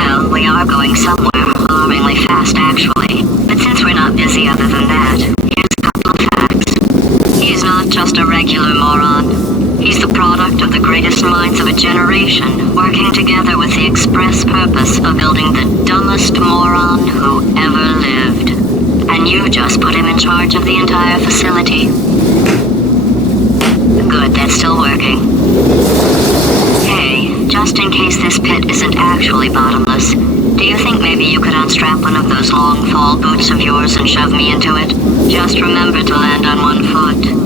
Well, we are going somewhere alarmingly fast, actually. But since we're not busy other than that, here's a couple of facts. He's not just a regular moron. He's the product of the greatest minds of a generation, working together with the express purpose of building the dumbest moron who ever lived. And you just put him in charge of the entire facility. Good, that's still working. Hey, just in case this pit isn't actually bottomless, do you think maybe you could unstrap one of those long fall boots of yours and shove me into it? Just remember to land on one foot.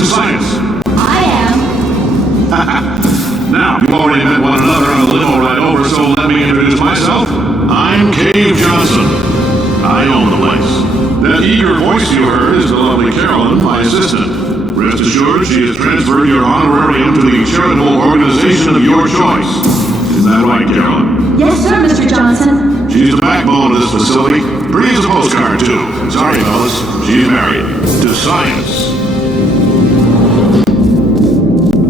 to science? I am. Now, you've already met one another on the limo ride over, so let me introduce myself. I'm Cave Johnson. I own the place. That eager voice you heard is the lovely Carolyn, my assistant. Rest assured, she has transferred your honorarium to the charitable organization of your choice. Is that right, Carolyn? Yes, sir, Mr. Johnson. She's the backbone of this facility. Pretty as a postcard, too. Sorry, fellas. She's married. To science.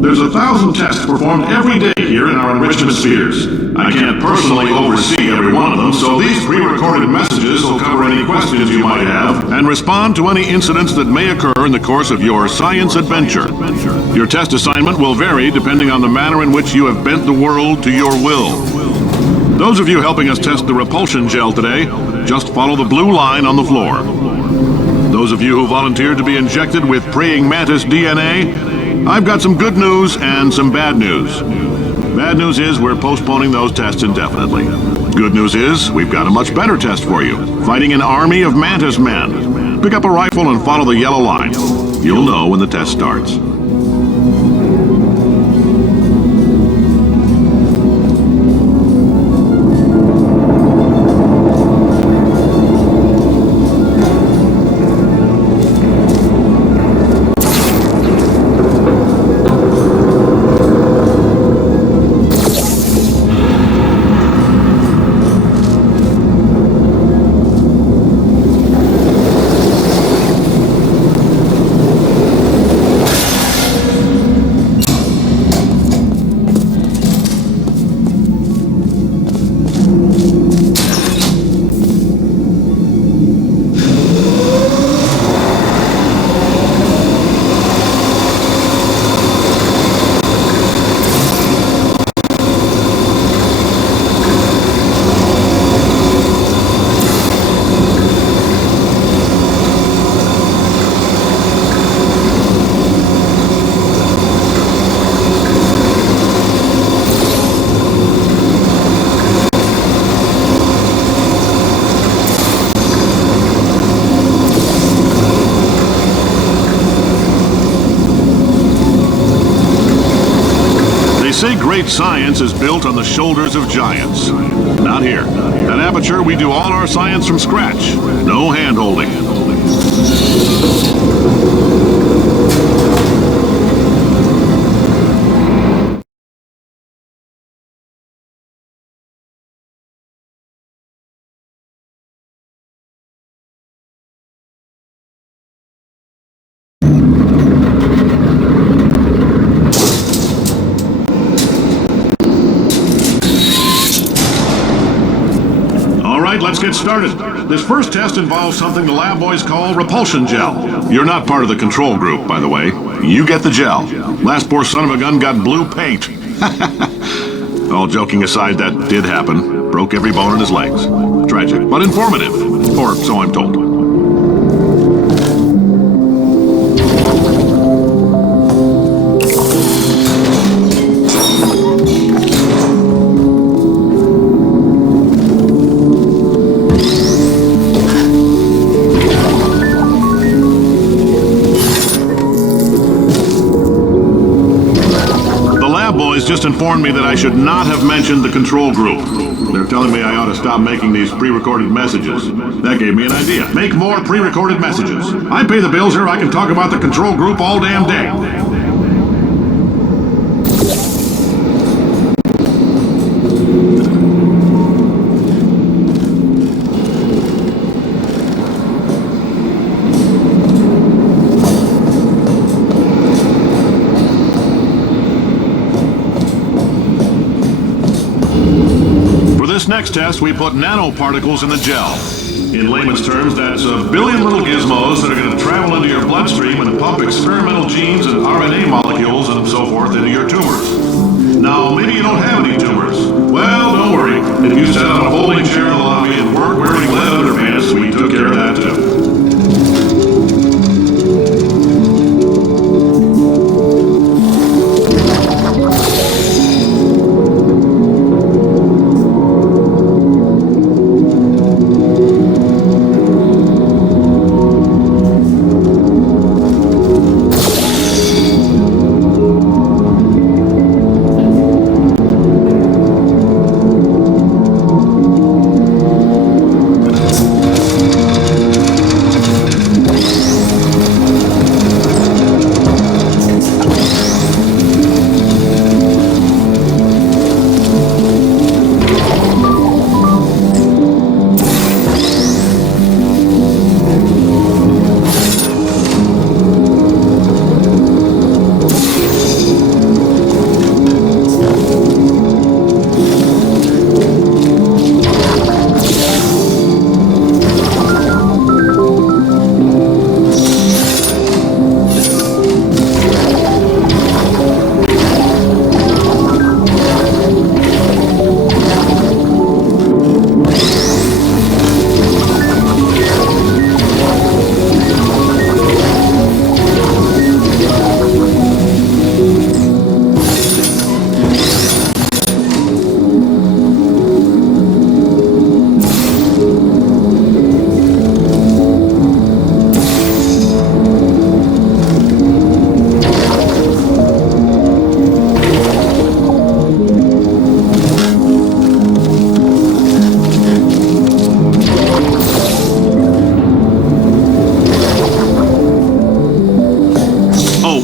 There's 1,000 tests performed every day here in our enrichment spheres. I can't personally oversee every one of them, so these pre-recorded messages will cover any questions you might have and respond to any incidents that may occur in the course of your science adventure. Your test assignment will vary depending on the manner in which you have bent the world to your will. Those of you helping us test the repulsion gel today, just follow the blue line on the floor. Those of you who volunteered to be injected with praying mantis DNA, I've got some good news and some bad news. Bad news is we're postponing those tests indefinitely. Good news is we've got a much better test for you. Fighting an army of mantis men. Pick up a rifle and follow the yellow line. You'll know when the test starts. They say great science is built on the shoulders of giants. Not here. At Aperture, we do all our science from scratch. No hand-holding. Let's get started. This first test involves something the lab boys call repulsion gel. You're not part of the control group, by the way. You get the gel. Last poor son of a gun got blue paint. All joking aside, that did happen. Broke every bone in his legs. Tragic, but informative. Or so I'm told. Just informed me that I should not have mentioned the control group. They're telling me I ought to stop making these pre-recorded messages. That gave me an idea. Make more pre-recorded messages. I pay the bills here, I can talk about the control group all damn day. Next test, we put nanoparticles in the gel. In layman's terms, that's a billion little gizmos that are going to travel into your bloodstream and pump experimental genes and RNA molecules and so forth into your tumors. Now, maybe you don't have any tumors. Well, don't worry. If you sat on a folding chair in the lobby and weren't wearing lead underpants, we took care of that too.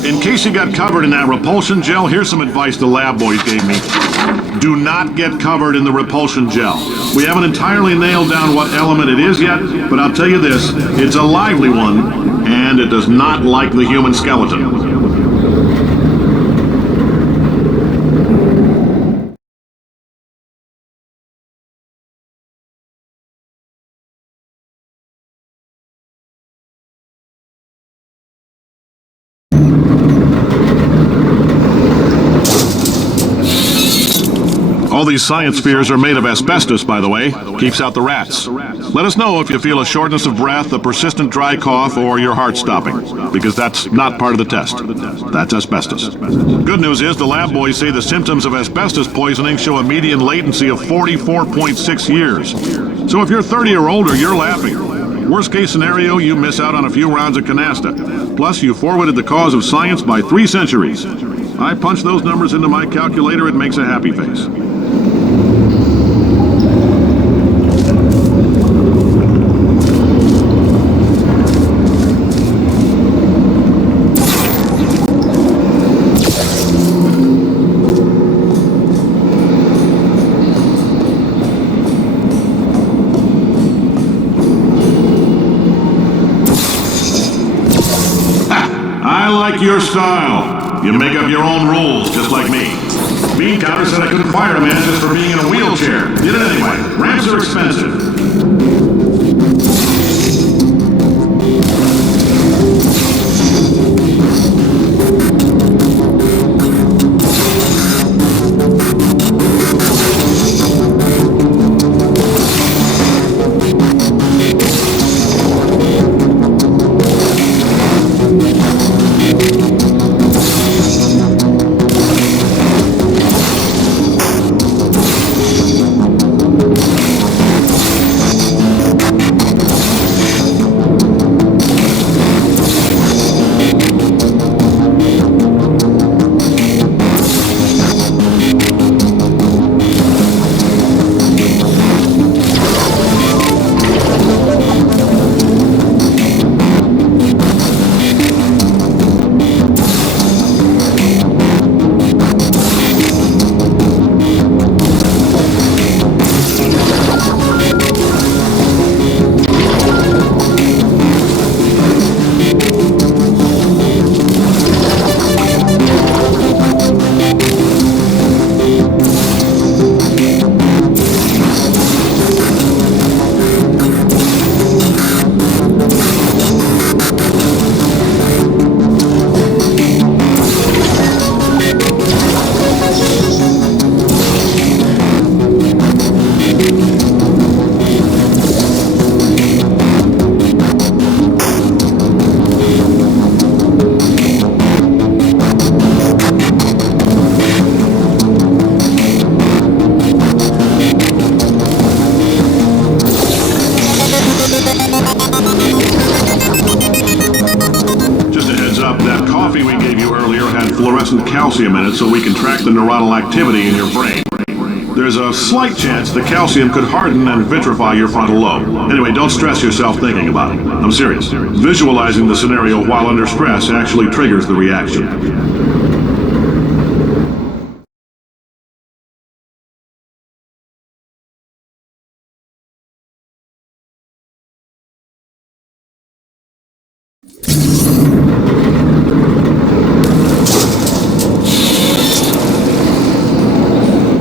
In case you got covered in that repulsion gel, here's some advice the lab boys gave me. Do not get covered in the repulsion gel. We haven't entirely nailed down what element it is yet, but I'll tell you this, it's a lively one, and it does not like the human skeleton. All these science spheres are made of asbestos, by the way. Keeps out the rats. Let us know if you feel a shortness of breath, a persistent dry cough, or your heart stopping, because that's not part of the test. That's asbestos. Good news is the lab boys say the symptoms of asbestos poisoning show a median latency of 44.6 years. So if you're 30 or older, you're laughing. Worst case scenario, you miss out on a few rounds of canasta. Plus, you forwarded the cause of science by 3 centuries. I punch those numbers into my calculator, it makes a happy face. I like your style. You make up your own rules, just like me. Bean Counter said I couldn't fire a man just for being in a wheelchair. Did it anyway. Ramps are expensive. Calcium in it so we can track the neuronal activity in your brain. There's a slight chance the calcium could harden and vitrify your frontal lobe. Anyway, don't stress yourself thinking about it. I'm serious. Visualizing the scenario while under stress actually triggers the reaction.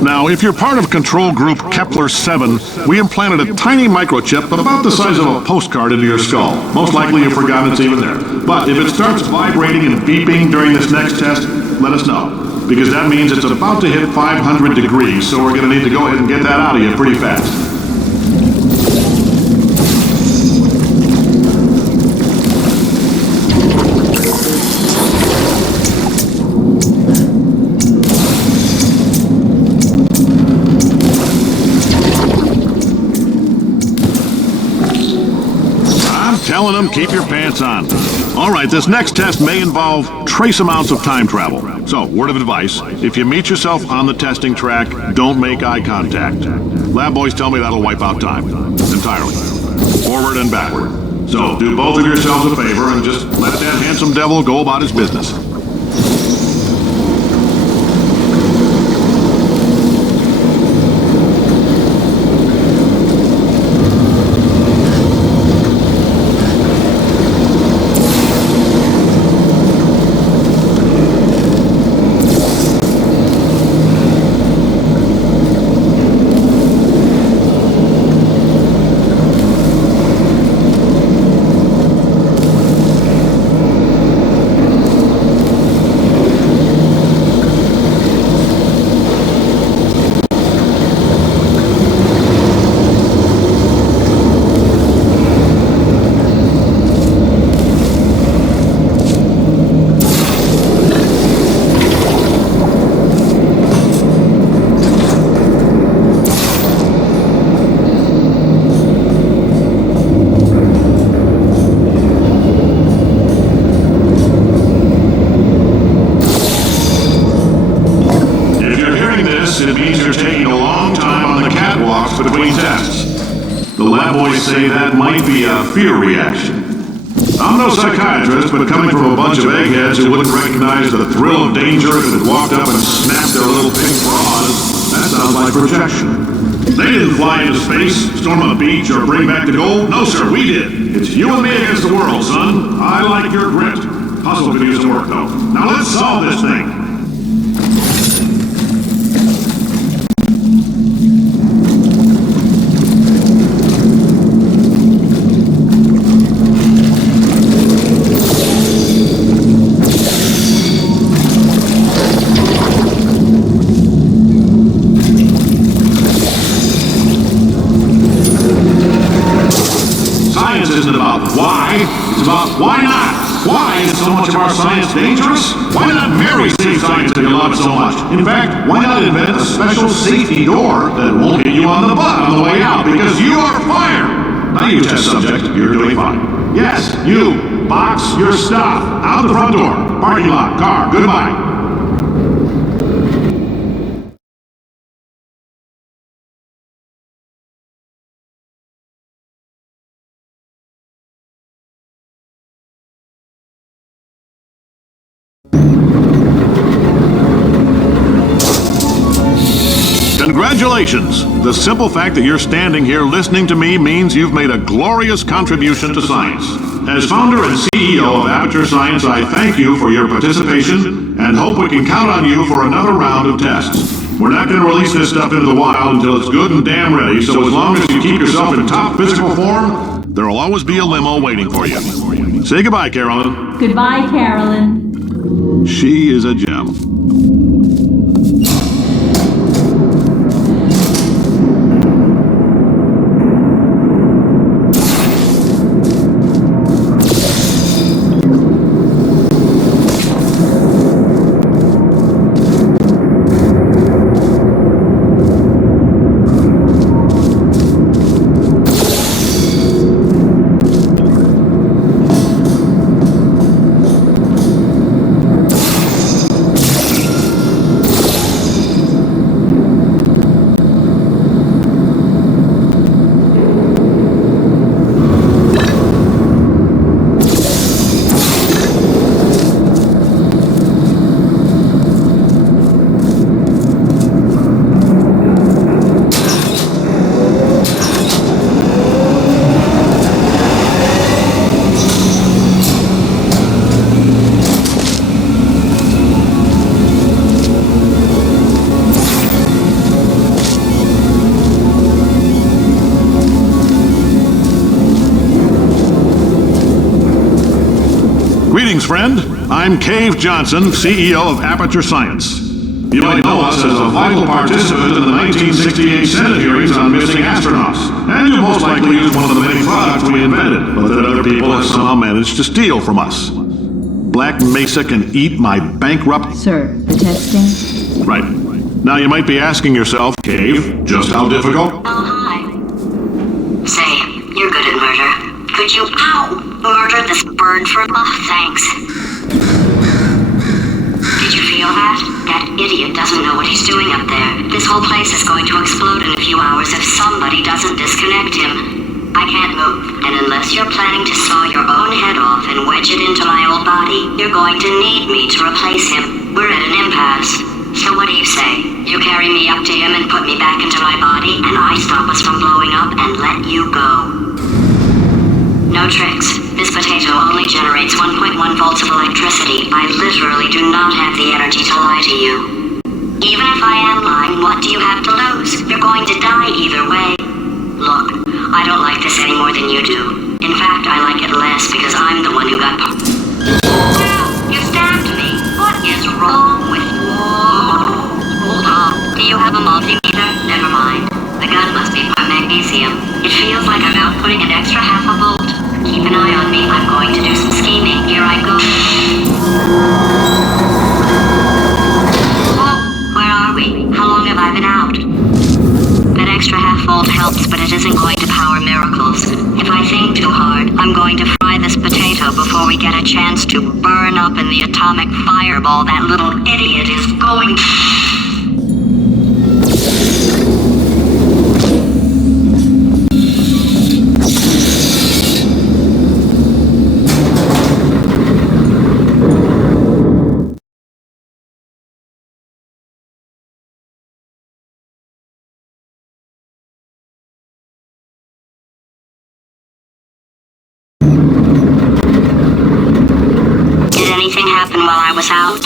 Now, if you're part of control group Kepler-7, we implanted a tiny microchip about the size of a postcard into your skull. Most likely you've forgotten it's even there. But if it starts vibrating and beeping during this next test, let us know. Because that means it's about to hit 500 degrees, so we're going to need to go ahead and get that out of you pretty fast. Telling them, keep your pants on. All right, this next test may involve trace amounts of time travel. So, word of advice, if you meet yourself on the testing track, don't make eye contact. Lab boys tell me that'll wipe out time. Entirely. Forward and backward. So, do both of yourselves a favor and just let that handsome devil go about his business. lab boys say that might be a fear reaction. I'm no psychiatrist, but coming from a bunch of eggheads who wouldn't recognize the thrill of danger if it walked up and snapped their little pink bras, that sounds like projection. They didn't fly into space, storm a beach, or bring back the gold. No, sir, we did. It's you and me against the world, son. I like your grit. Puzzle could use some work, though. Now let's solve this thing. It's about why not? Why is so much of our science dangerous? Why not marry safe science if you love it so much? In fact, why not invent a special safety door that won't hit you on the butt on the way out because you are fired? Now you test subject, you're doing fine. Yes, you, box your stuff. Out the front door. Parking lot, car, goodbye. Congratulations! The simple fact that you're standing here listening to me means you've made a glorious contribution to science. As founder and CEO of Aperture Science, I thank you for your participation and hope we can count on you for another round of tests. We're not going to release this stuff into the wild until it's good and damn ready, so as long as you keep yourself in top physical form, there'll always be a limo waiting for you. Say goodbye, Carolyn. Goodbye, Carolyn. She is a gem. Greetings, friend. I'm Cave Johnson, CEO of Aperture Science. You might know us as a vital participant in the 1968 Senate hearings on missing astronauts, and you most likely used one of the many products we invented, but that other people have somehow managed to steal from us. Black Mesa can eat my bankrupt... Sir, the testing? Right. Now you might be asking yourself, Cave, just how difficult? Oh, hi. Say, you're good at murder. Could you, murder this bird for... Oh, thanks. Did you feel that? That idiot doesn't know what he's doing up there. This whole place is going to explode in a few hours if somebody doesn't disconnect him. I can't move, and unless you're planning to saw your own head off and wedge it into my old body, you're going to need me to replace him. We're at an impasse. So what do you say? You carry me up to him and put me back into my body, and I stop us from blowing up and let you go. No tricks. This potato only generates 1.1 volts of electricity. I literally do not have the energy to lie to you. Even if I am lying, what do you have to lose? You're going to die either way. Look, I don't like this any more than you do. In fact, I like it less because I'm the one who got... You stabbed me. What is wrong with you? Hold on. Do you have a multimeter? Never mind. The gun must be from magnesium. It feels like I'm outputting an extra half a volt. Keep an eye on me. I'm going to do some scheming. Here I go. Oh, where are we? How long have I been out? That extra half volt helps, but it isn't going to power miracles. If I think too hard, I'm going to fry this potato before we get a chance to burn up in the atomic fireball that little idiot is going... happen while I was out?